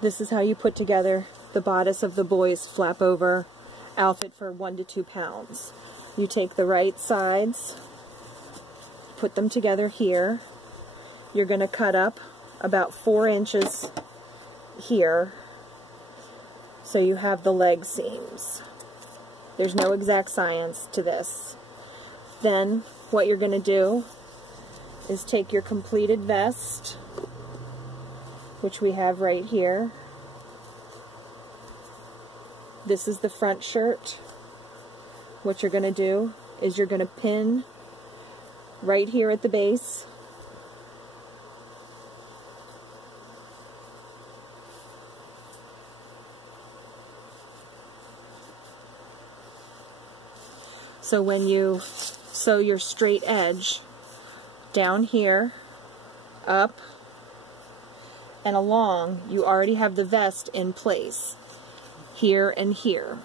This is how you put together the bodice of the boys' flap over outfit for 1 to 2 pounds. You take the right sides, put them together here. You're going to cut up about 4 inches here so you have the leg seams. There's no exact science to this. Then what you're going to do is take your completed vest, which we have right here. This is the front shirt. What you're going to do is you're going to pin right here at the base. So when you sew your straight edge down here, up, and along, you already have the vest in place, here and here.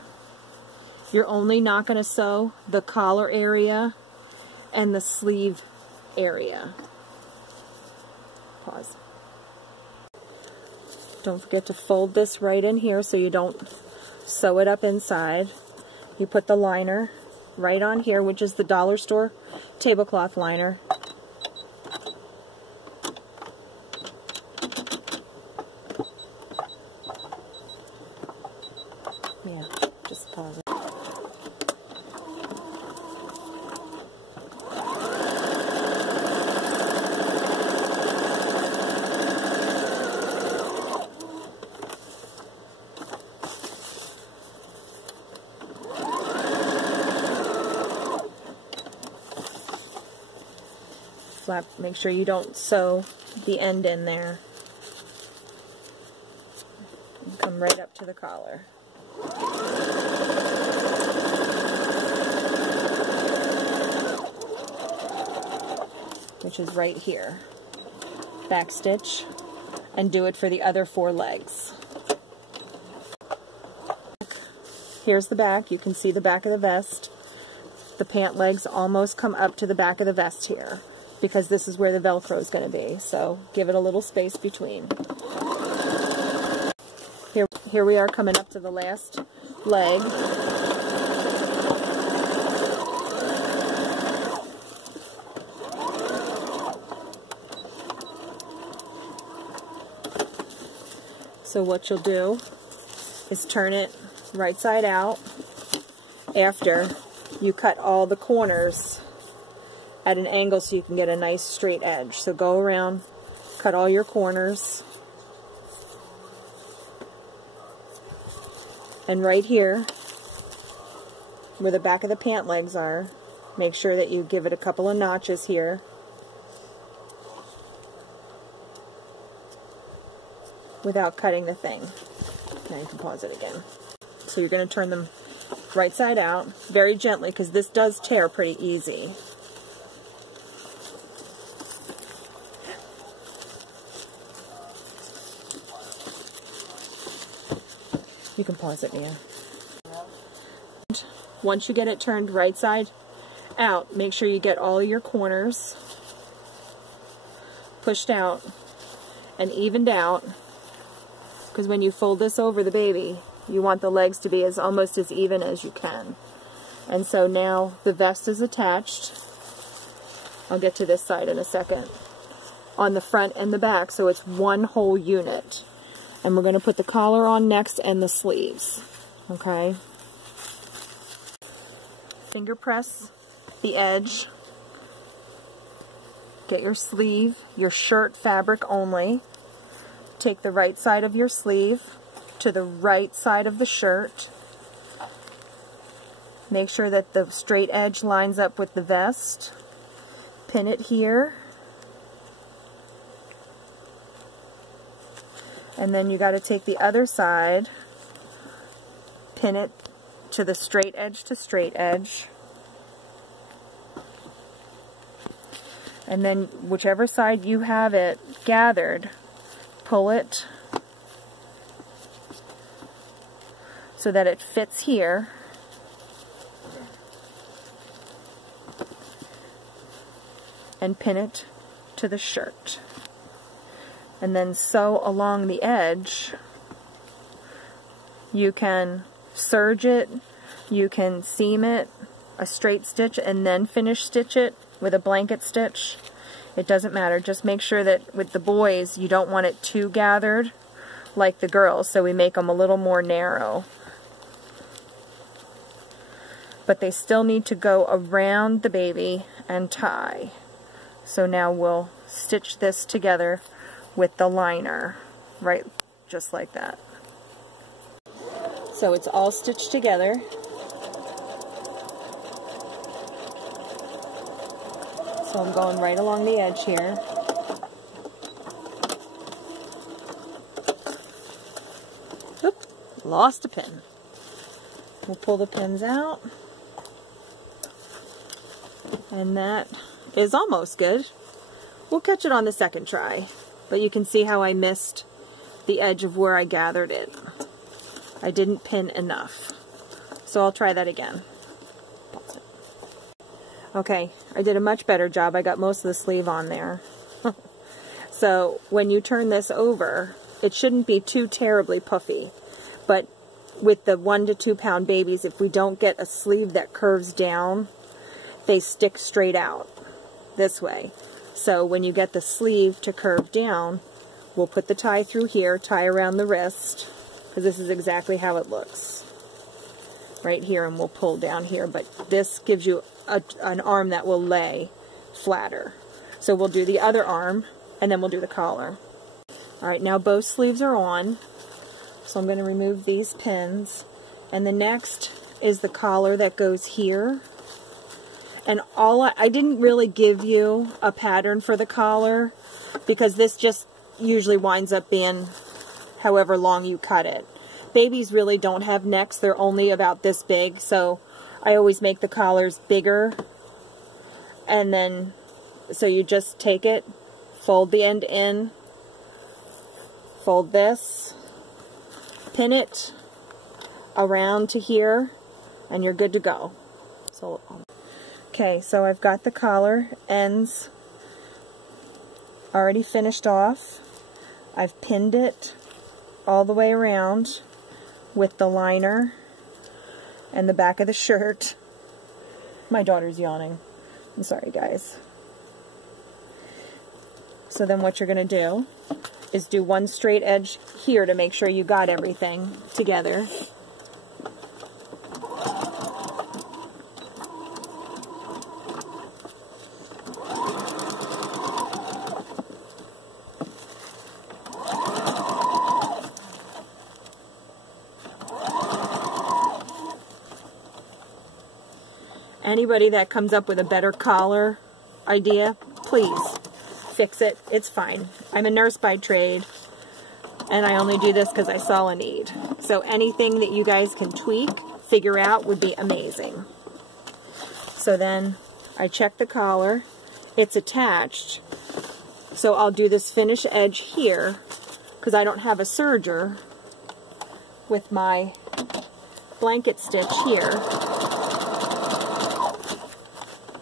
You're only not going to sew the collar area and the sleeve area. Pause. Don't forget to fold this right in here so you don't sew it up inside. You put the liner right on here, which is the dollar store tablecloth liner. Yeah, just pause it. Flap, make sure you don't sew the end in there. And come right up to the collar. Which is right here. Back stitch, and do it for the other 4 legs. Here's the back. You can see the back of the vest. The pant legs almost come up to the back of the vest here, because this is where the Velcro is going to be. So give it a little space between. Here we are coming up to the last leg. So what you'll do is turn it right side out after you cut all the corners at an angle so you can get a nice straight edge. So go around, cut all your corners, and right here where the back of the pant legs are, make sure that you give it a couple of notches here. Without cutting the thing. Now you can pause it again. So you're going to turn them right side out very gently, because this does tear pretty easy. You can pause it, Mia. Once you get it turned right side out, make sure you get all your corners pushed out and evened out, because when you fold this over the baby, you want the legs to be almost as even as you can. And so now the vest is attached. I'll get to this side in a second. On the front and the back, so it's one whole unit. And we're going to put the collar on next and the sleeves. Okay? Finger press the edge. Get your sleeve, your shirt fabric only. Take the right side of your sleeve to the right side of the shirt. Make sure that the straight edge lines up with the vest. Pin it here. And then you got to take the other side, pin it to the straight edge to straight edge. And then whichever side you have it gathered, pull it so that it fits here. And pin it to the shirt. And then sew along the edge You can serge it, you can seam it, a straight stitch, and then finish stitch it with a blanket stitch. It doesn't matter. Just make sure that with the boys you don't want it too gathered like the girls, so we make them a little more narrow. But they still need to go around the baby and tie. So now we'll stitch this together with the liner, right, just like that. So it's all stitched together. So I'm going right along the edge here. Oop, lost a pin. We'll pull the pins out. And that is almost good. We'll catch it on the second try. But you can see how I missed the edge of where I gathered it. I didn't pin enough. So I'll try that again. Okay, I did a much better job. I got most of the sleeve on there. So when you turn this over, it shouldn't be too terribly puffy. But with the 1 to 2 pound babies, if we don't get a sleeve that curves down, they stick straight out this way. So when you get the sleeve to curve down, we'll put the tie through here, tie around the wrist, because this is exactly how it looks. Right here, and we'll pull down here, but this gives you an arm that will lay flatter. So we'll do the other arm, and then we'll do the collar. Alright, now both sleeves are on, so I'm going to remove these pins, and the next is the collar that goes here. And I didn't really give you a pattern for the collar, because this just usually winds up being however long you cut it. Babies really don't have necks, they're only about this big, so I always make the collars bigger. And then, so you just take it, fold the end in, fold this, pin it around to here, and you're good to go. So, okay, so I've got the collar ends already finished off. I've pinned it all the way around with the liner and the back of the shirt. My daughter's yawning. I'm sorry, guys. So then what you're going to do is do one straight edge here to make sure you got everything together. Anybody that comes up with a better collar idea, please fix it. It's fine. I'm a nurse by trade, and I only do this because I saw a need. So anything that you guys can tweak, figure out, would be amazing. So then I check the collar. It's attached. So I'll do this finish edge here because I don't have a serger with my blanket stitch here.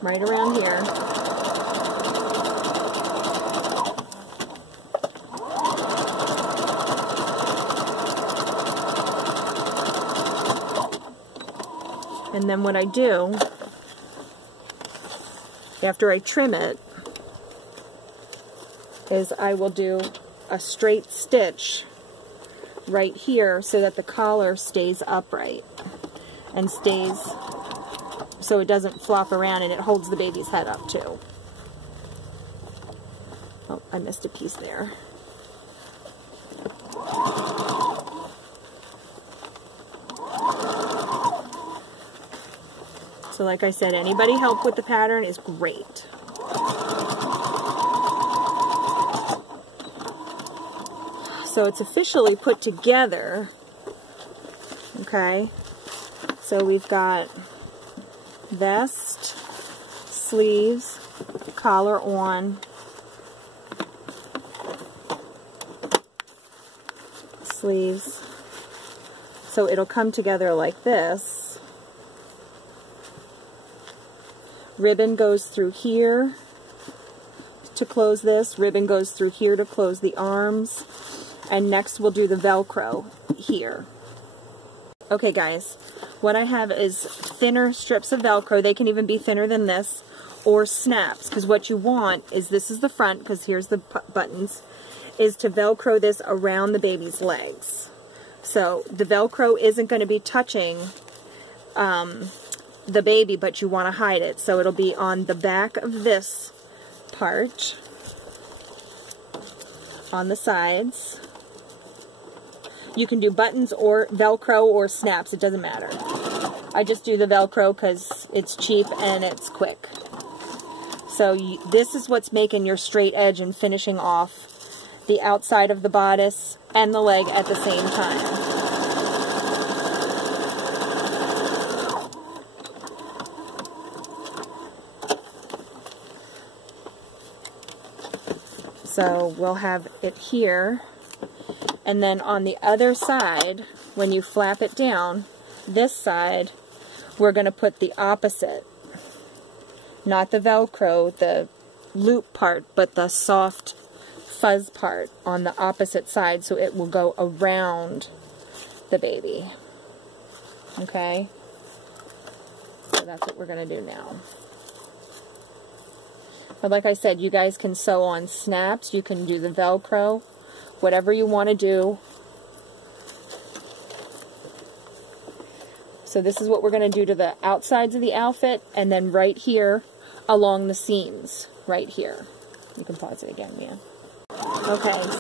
Right around here. And then what I do, after I trim it, is I will do a straight stitch right here so that the collar stays upright and stays so it doesn't flop around, and it holds the baby's head up too. Oh, I missed a piece there. So like I said, anybody help with the pattern is great. So it's officially put together. Okay, so we've got vest, sleeves, collar on, sleeves. So it'll come together like this. Ribbon goes through here to close this. Ribbon goes through here to close the arms. And next we'll do the Velcro here. Okay guys, what I have is thinner strips of Velcro. They can even be thinner than this, or snaps, because what you want is, this is the front, because here's the buttons, is to Velcro this around the baby's legs. So the Velcro isn't going to be touching the baby, but you want to hide it. So it'll be on the back of this part, on the sides. You can do buttons or Velcro or snaps, it doesn't matter. I just do the Velcro because it's cheap and it's quick. So this is what's making your straight edge and finishing off the outside of the bodice and the leg at the same time. So we'll have it here. And then on the other side, when you flap it down, this side, we're going to put the opposite. Not the Velcro, the loop part, but the soft fuzz part on the opposite side, so it will go around the baby. Okay? So that's what we're going to do now. But like I said, you guys can sew on snaps, you can do the Velcro, whatever you want to do. So this is what we're going to do to the outsides of the outfit, and then right here along the seams, right here. You can pause it again, Mia. Okay.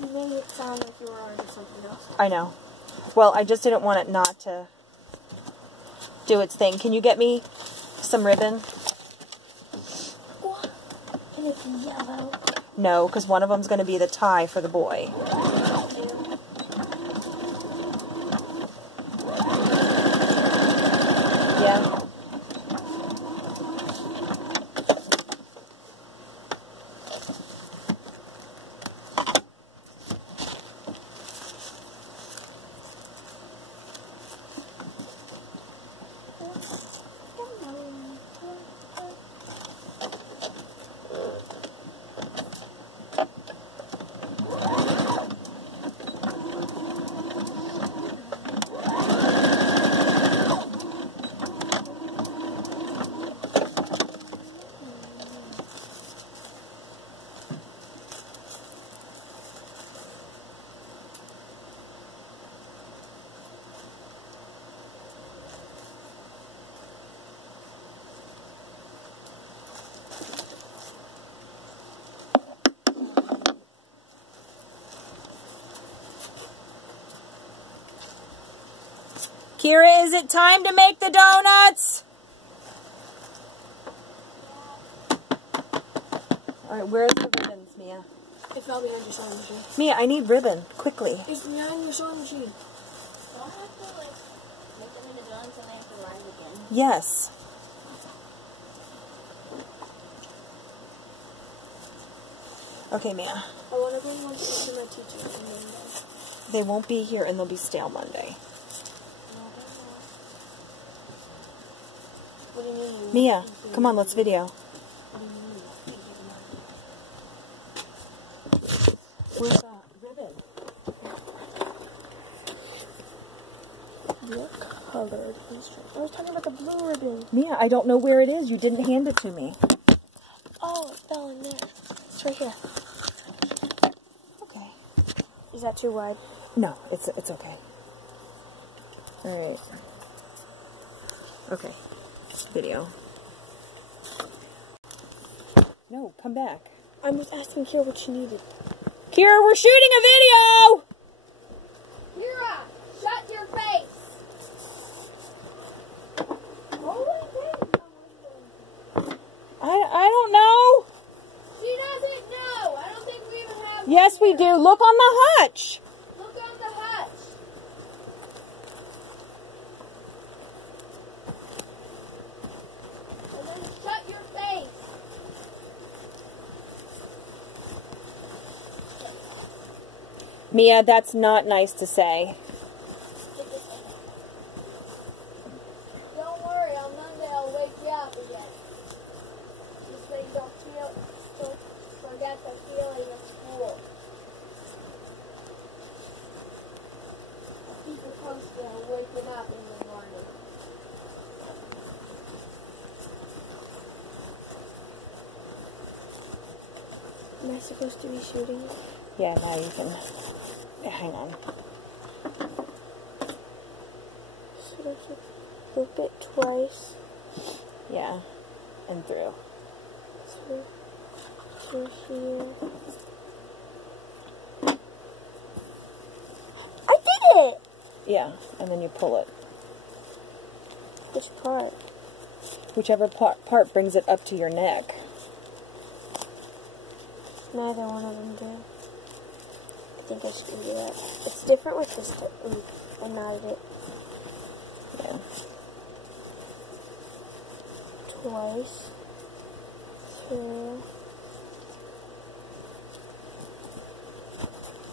You made it sound like you were on something else. I know. Well, I just didn't want it not to do its thing. Can you get me some ribbon? What? And it's yellow. No, because one of them's going to be the tie for the boy. Yeah. Kira, is it time to make the donuts? Alright, where's the ribbons, Mia? It fell behind your sewing machine. Mia, I need ribbon, quickly. It's behind your sewing machine. Don't have to, like, make them into donuts and they have to rise again. Yes. Okay, Mia. I want to bring one to my teacher on Monday. They won't be here and they'll be stale Monday. What do you mean? Mia, come on, let's video. What do you mean? Where's the ribbon? What color is it? I was talking about the blue ribbon. Mia, I don't know where it is. You didn't hand it to me. Oh, it fell in there. It's right here. Okay. Is that too wide? No, it's okay. Alright. Okay. Video. No, come back. I was asking Kira what she needed. Kira, we're shooting a video! Kira, shut your face! I don't know. She doesn't know. I don't think we even have... Yes, we do. Look on the hutch. Look on the hutch. And then shut your face. Mia, that's not nice to say. Don't worry, on Monday I'll wake you up again. Just so you don't forget the feeling of school. mom's gonna wake him up in the morning. Am I supposed to be shooting? Yeah, now you can. Yeah, hang on. Should I just loop it twice? Yeah, and through. To here. I did it! Yeah, and then you pull it. Which part? Whichever part brings it up to your neck. Neither one of them did. I think I should do that. It's different with this. I knotted it Yeah. twice. Through.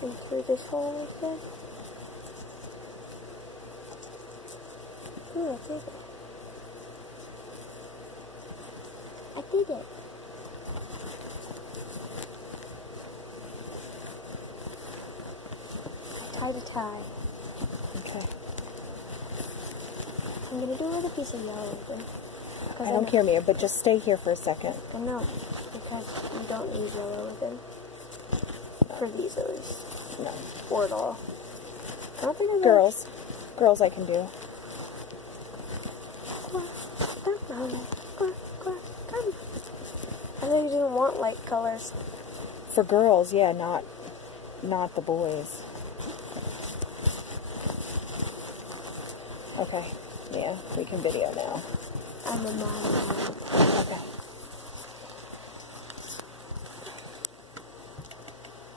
And through this hole again. Ooh, I did it. I did it. Tie to tie. Okay. I'm gonna do it with a piece of yellow ribbon. I don't care, Mia, but just stay here for a second. I know, because you don't use yellow ribbon. For these at least. No. Or at all. I don't think I Girls. Girls I can do. I know you didn't want light colors. For girls, yeah, not the boys. Okay. Yeah, we can video now. I'm a mom. Okay.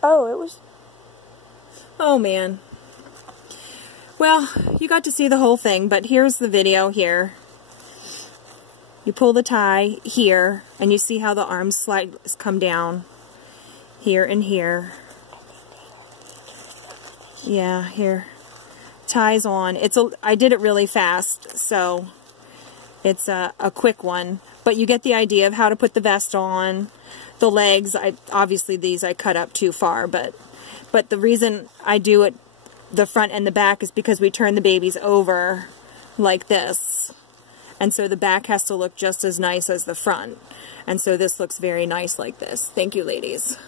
Oh, it was... Oh, man. Well, you got to see the whole thing, but here's the video here. You pull the tie here, and you see how the arms come down here and here. Yeah, here. Ties on. I did it really fast, so it's a quick one. But you get the idea of how to put the vest on. The legs, obviously these I cut up too far, but the reason I do it the front and the back is because we turn the babies over like this. And so the back has to look just as nice as the front. And so this looks very nice like this. Thank you, ladies.